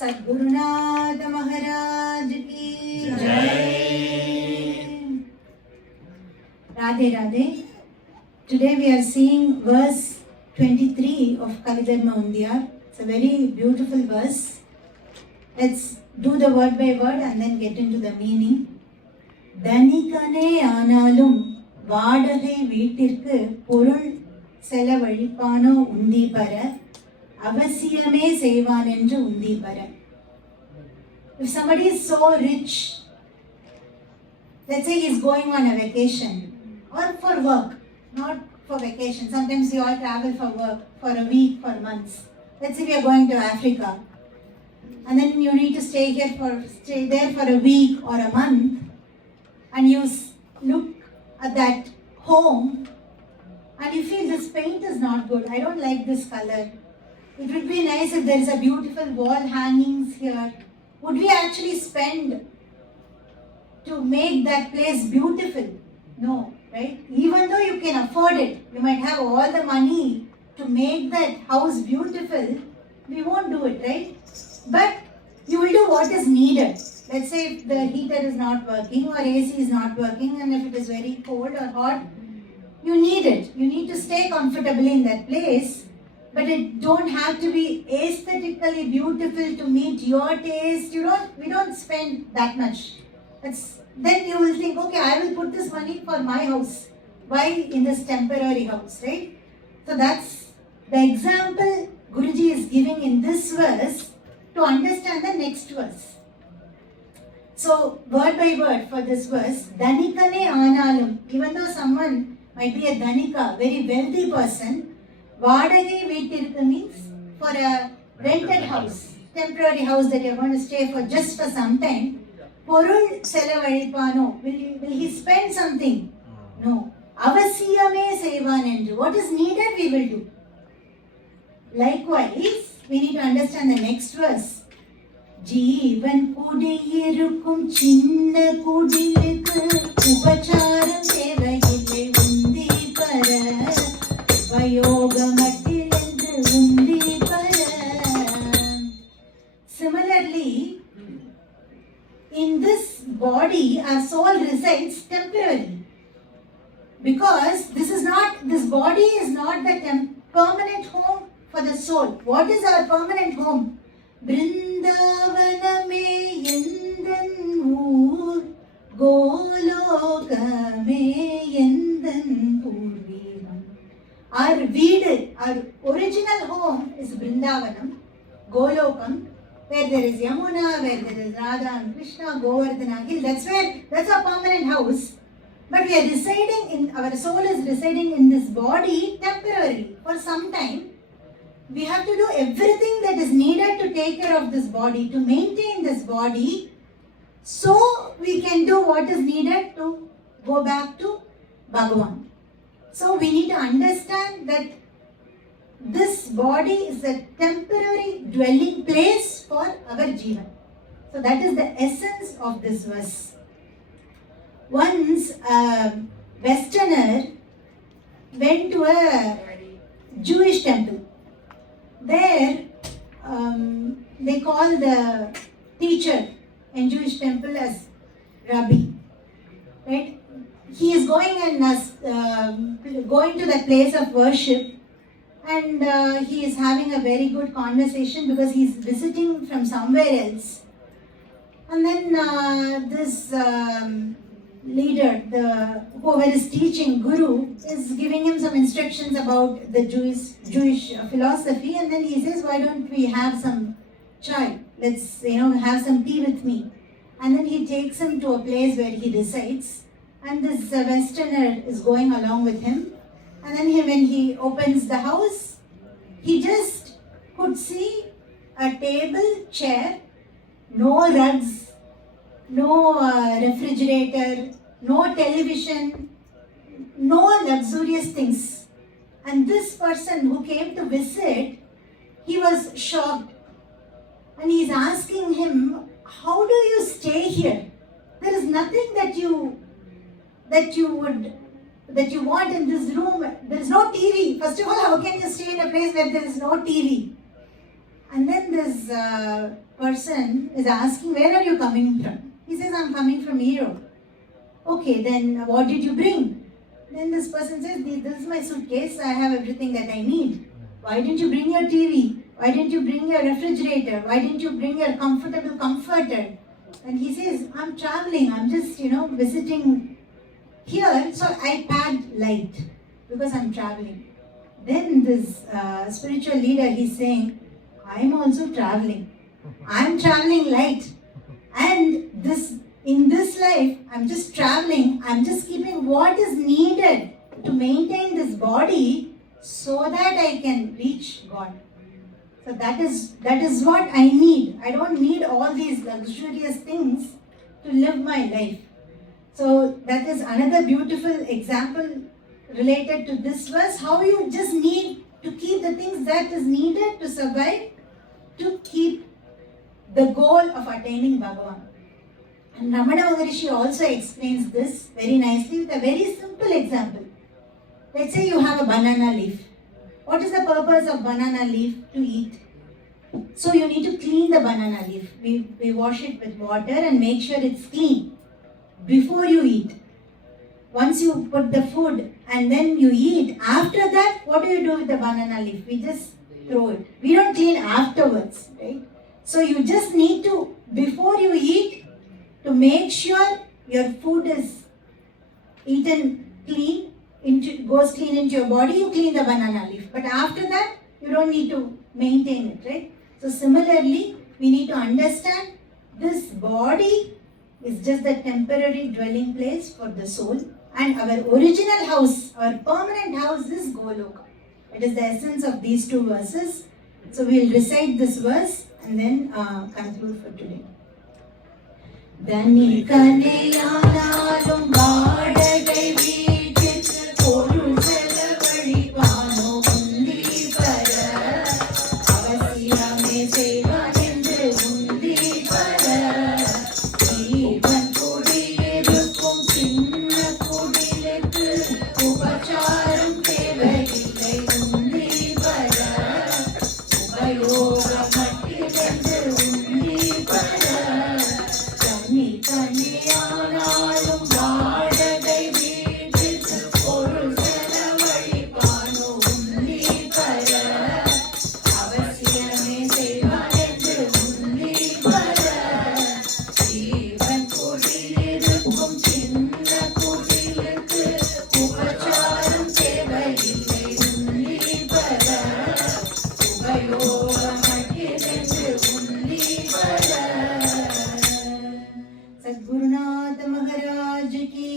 सद्गुरुनाथ महाराज की जय. Radhe Radhe. Today we are seeing verse 23 of Kalidharma Undiyar. It's a very beautiful verse. Let's do the word by word and then get into the meaning. தனிகனே ஆனாலும் வாடகை வீட்டிற்கு பொருள் செலவழிப்பானோ உந்தி பெற அவசியமே செய்வான் என்று உந்தி பெற. If somebody is so rich, let's say he is going on a vacation or for work, not for vacation. Sometimes we all travel for work for a week, for months. Let's say we are going to Africa and then you need to stay there for a week or a month, and you look at that home and you feel this paint is not good. I don't like this color. It would be nice if there is a beautiful wall hangings here. Would we actually spend to make that place beautiful? No, right? Even though you can afford it, you might have all the money to make that house beautiful, we won't do it, right? But you will do what is needed. Let's say if the heater is not working or AC is not working, and if it is very cold or hot, you need it. You need to stay comfortably in that place, but it don't have to be aesthetically beautiful to meet your taste. We don't spend that much. Then you will think, okay, I will put this money for my house. Why in this temporary house, right? So that's the example Guruji is giving in this verse to understand the next verse. So, word by word for this verse, Dhanikane Analum, even though someone might be a Dhanika, very wealthy person, Vadage Veetirukku means for a rented house, temporary house that you are going to stay for just for some time. Porul Selavadipano, will he spend something? No. Avasiyame Sevan Endru. What is needed, we will do. Likewise, we need to understand the next verse. ஜீவன் குடியிருக்கும் சின்ன குடிலுக்கு உபச்சாரம் தேவையில்லை உந்தி பர வயோக மட்டிலென்று உந்தி பர. Similarly, in this body our soul resides temporarily, because this body is not the permanent home for the soul. What is our permanent home? Brindavaname yendan oor golokame yendan purveeram. Our original home is Brindavanam, Golokam, where there is Yamuna, where there is Radha and Krishna, Govardhana Hill. That's our permanent house. But our soul is residing in this body temporarily for some time. We have to do everything that is needed to take care of this body, to maintain this body, so we can do what is needed to go back to Bhagavan. So we need to understand that this body is a temporary dwelling place for our Jivan. So that is the essence of this verse. Once a Westerner went to a Jewish temple. There, they call the teacher in Jewish temple as Rabbi, right? He is going to the place of worship, and he is having a very good conversation because he is visiting from somewhere else. And then this leader, whoever is teaching, Guru, is giving him some instructions about the Jewish philosophy, and then he says, why don't we have some chai? Let's have some tea with me. And then he takes him to a place where he resides, and this Westerner is going along with him. And then when he opens the house, he just could see a table, chair, no rugs, no refrigerator, no television, no luxurious things. And this person who came to visit, he was shocked. And he's asking him, how do you stay here? There is nothing that you want in this room. There is no TV. First of all, how can you stay in a place where there is no TV? And then this person is asking, where are you coming from? He says, I'm coming from Europe. Okay, then what did you bring? Then this person says, this is my suitcase, I have everything that I need. Why didn't you bring your TV? Why didn't you bring your refrigerator? Why didn't you bring your comfortable comforter? And he says, I'm traveling, I'm just, visiting here, so I packed light because I'm traveling. Then this spiritual leader, he's saying, I'm also traveling. I'm traveling light. And in this life, I'm just traveling. I'm just keeping what is needed to maintain this body so that I can reach God. So that is what I need. I don't need all these luxurious things to live my life. So that is another beautiful example related to this verse. How you just need to keep the things that is needed to survive, to keep the goal of attaining Bhagavan. And Ramana Maharishi also explains this very nicely with a very simple example. Let's say you have a banana leaf. What is the purpose of banana leaf? To eat. So you need to clean the banana leaf. We wash it with water and make sure it's clean before you eat. Once you put the food and then you eat, after that, what do you do with the banana leaf? We just throw it. We don't clean afterwards, right? So you just need to, before you eat, to make sure your food is eaten clean, goes clean into your body, you clean the banana leaf. But after that, you don't need to maintain it, right? So similarly, we need to understand this body is just the temporary dwelling place for the soul. And our original house, our permanent house is Goloka. It is the essence of these two verses. So we will recite this verse and then conclude for today. தனிக்கனையானாலும் வாடகை வீட்டிற்கு பொருள் செலவழிப்பானோ உந்தி பெற அவசியமே செய்வான் என்று உந்தி பெற ஜீவன் குடியிருக்கும் சின்ன குடிலுக்கு உபச்சாரம் தேவையில்லை உந்தி பெற உபயோகம் மட்டிலிருந்து உந்தி பெற கனியானாலும் வாடகை வீட்டிற்கு பொருள் செலவழிப்பானோ உந்தி பெற அவசியமே செய்வான் என்று உந்தி பெற ஜீவன் குடியிருக்கும் சின்ன குடிலுக்கு உபச்சாரம் தேவையில்லை உந்தி பெற உபயோகம் மட்டிலிருந்து உந்தி பெற. सद्गुरुनाथ महाराज की